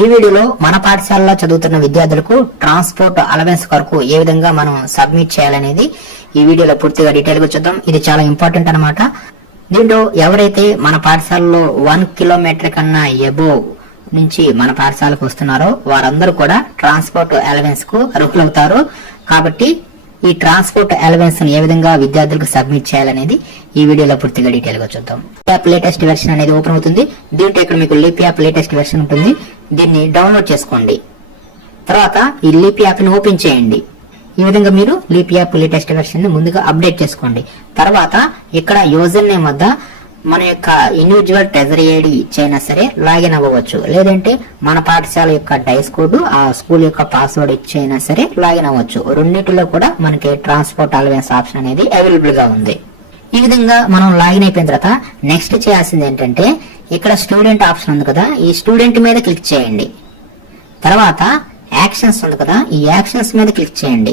ఈ వీడియోలో మన పాఠశాలలో చదువుతున్న విద్యార్థులకు ట్రాన్స్పోర్ట్ అలవెన్స్ కొరకు ఏ విధంగా మనం సబ్మిట్ చేయాలనేది ఈ వీడియోలో పూర్తిగా డీటెయిల్ గా చూద్దాం. ఇది చాలా ఇంపార్టెంట్ అన్నమాట. దీంట్లో ఎవరైతే మన పాఠశాలలో 1 కిలోమీటర్ కన్నా ఎబోవ్ నుంచి మన పాఠశాలకు వస్తున్నారో వారందరూ కూడా ట్రాన్స్పోర్ట్ అలవెన్స్ కు అర్హులవుతారు. కాబట్టి ఈ ట్రాన్స్పోర్ట్ అలవెన్స్ ఏ విధంగా విద్యార్థులకు సబ్మిట్ చేయాలనేది ఈ వీడియోలో పూర్తిగా డీటెయిల్ గా చూద్దాం. యాప్ లేటెస్ట్ వెర్షన్ అనేది ఓపెన్ అవుతుంది. దీంట్లో ఇక్కడ మీకు లీప్ యాప్ లేటెస్ట్ వెర్షన్ ఉంటుంది. దీన్ని డౌన్లోడ్ చేసుకోండి. తర్వాత ఈ లీప్ యాప్ ని ఓపెన్ చేయండి. ఈ విధంగా మీరు లీప్ యాప్ లేటెస్ట్ వెర్షన్ ని ముందుగా అప్డేట్ చేసుకోండి. తర్వాత ఇక్కడ యూజర్ నేమ్ వద్ద మన యొక్క ఇండివిజువల్ ట్రెజరీ ఐడి ఇచ్చైనా సరే లాగిన్ అవ్వవచ్చు. లేదంటే మన పాఠశాల యొక్క డైస్ కోడ్ ఆ స్కూల్ యొక్క పాస్వర్డ్ ఇచ్చైనా సరే లాగిన్ అవ్వచ్చు. రెండింటిలో కూడా మనకి ట్రాన్స్పోర్ట్ అలవెన్స్ ఆప్షన్ అనేది అవైలబుల్ గా ఉంది. ఈ విధంగా మనం లాగిన్ అయిపోయిన తర్వాత నెక్స్ట్ చేయాల్సింది ఏంటంటే ఇక్కడ స్టూడెంట్ ఆప్షన్ ఉంది కదా, ఈ స్టూడెంట్ మీద క్లిక్ చేయండి. తర్వాత యాక్షన్స్ ఉంది కదా, ఈ యాక్షన్స్ మీద క్లిక్ చేయండి.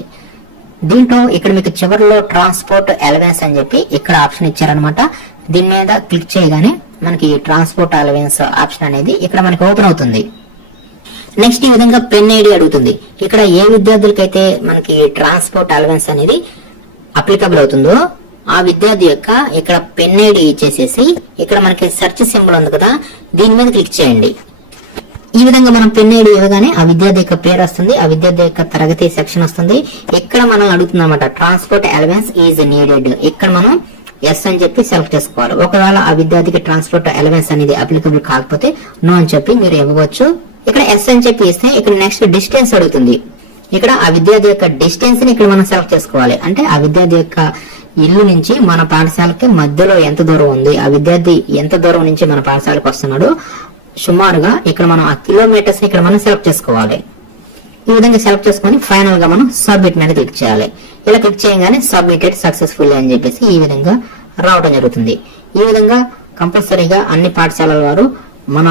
దీంట్లో ఇక్కడ మీకు చివరిలో ట్రాన్స్పోర్ట్ అలవెన్స్ అని చెప్పి ఇక్కడ ఆప్షన్ ఇచ్చారనమాట. దీని మీద క్లిక్ చేయగానే మనకి ట్రాన్స్పోర్ట్ అలవెన్స్ ఆప్షన్ అనేది ఇక్కడ మనకి ఓపెన్ అవుతుంది. నెక్స్ట్ ఈ విధంగా పెన్ ఐడి అడుగుతుంది. ఇక్కడ ఏ విద్యార్థులకైతే మనకి ట్రాన్స్పోర్ట్ అలవెన్స్ అనేది అప్లికబుల్ అవుతుందో ఆ విద్యార్థి యొక్క ఇక్కడ పెన్ ఐడి ఇచ్చేసేసి ఇక్కడ మనకి సెర్చ్ సింబల్ ఉంది కదా, దీని మీద క్లిక్ చేయండి. ఈ విధంగా మనం పెన్ ఐడి ఇవ్వగానే ఆ విద్యార్థి యొక్క పేరు వస్తుంది, ఆ విద్యార్థి యొక్క తరగతి సెక్షన్ వస్తుంది. ఇక్కడ మనం అడుగుతుందన్నమాట ట్రాన్స్పోర్ట్ అలవెన్స్ ఈజ్ నీడెడ్. ఇక్కడ మనం ఎస్ అని చెప్పి సెలెక్ట్ చేసుకోవాలి. ఒకవేళ ఆ విద్యార్థికి ట్రాన్స్పోర్ట్ అలవెన్స్ అనేది అప్లికబుల్ కాకపోతే నో అని చెప్పి మీరు ఇవ్వవచ్చు. ఇక్కడ ఎస్ అని చెప్పి ఇస్తే ఇక్కడ నెక్స్ట్ డిస్టెన్స్ అడుగుతుంది. ఇక్కడ ఆ విద్యార్థి యొక్క డిస్టెన్స్ ని ఇక్కడ మనం సెలెక్ట్ చేసుకోవాలి. అంటే ఆ విద్యార్థి యొక్క ఇల్లు నుంచి మన పాఠశాలకి మధ్యలో ఎంత దూరం ఉంది, ఆ విద్యార్థి ఎంత దూరం నుంచి మన పాఠశాలకు వస్తున్నాడు సుమారుగా ఇక్కడ మనం ఆ కిలోమీటర్స్ ని ఇక్కడ మనం సెలెక్ట్ చేసుకోవాలి. ఈ విధంగా సెలెక్ట్ చేసుకుని ఫైనల్ గా మనం సబ్మిట్ మీద క్లిక్ చేయాలి. ఇలా క్లిక్ చేయగానే సబ్మిటెడ్ సక్సెస్ఫుల్ అని చెప్పేసి ఈ విధంగా రావడం జరుగుతుంది. ఈ విధంగా కంపల్సరీగా అన్ని పాఠశాలల వారు మన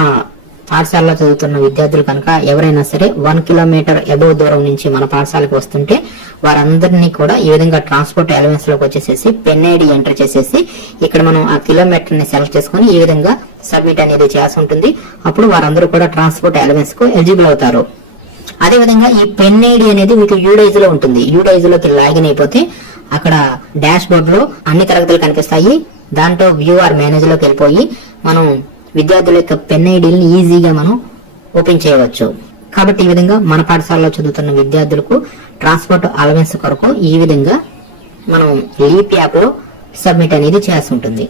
పాఠశాలలో చదువుతున్న విద్యార్థులు కనుక ఎవరైనా సరే 1 కిలోమీటర్ అబోవ్ దూరం నుంచి మన పాఠశాలకు వస్తుంటే వారందరినీ కూడా ఈ విధంగా ట్రాన్స్పోర్ట్ అలవెన్స్ లోకి వచ్చేసేసి పెన్ ఐడి ఎంటర్ చేసేసి ఇక్కడ మనం ఆ కిలోమీటర్ ని సెలెక్ట్ చేసుకుని ఈ విధంగా సబ్మిట్ అనేది చేయాల్సి ఉంటుంది. అప్పుడు వారందరూ కూడా ట్రాన్స్పోర్ట్ అలవెన్స్ కు ఎలిజిబుల్ అవుతారు. అదే విధంగా ఈ పెన్ ఐడి అనేది మీకు యూడైజ్ లో ఉంటుంది. యూడైజ్ లోకి లాగిన్ అయిపోతే అక్కడ డాష్ బోర్డ్ లో అన్ని తరగతులు కనిపిస్తాయి. దాంట్లో వ్యూ ఆర్ మేనేజ్ లోకి వెళ్ళిపోయి మనం విద్యార్థుల యొక్క పెన్ ఐడీని ఈజీగా మనం ఓపెన్ చేయవచ్చు. కాబట్టి ఈ విధంగా మన పాఠశాలలో చదువుతున్న విద్యార్థులకు ట్రాన్స్పోర్ట్ అలవెన్స్ కొరకు ఈ విధంగా మనం లీప్ యాప్ లో సబ్మిట్ అనేది చేయాల్సి ఉంటుంది.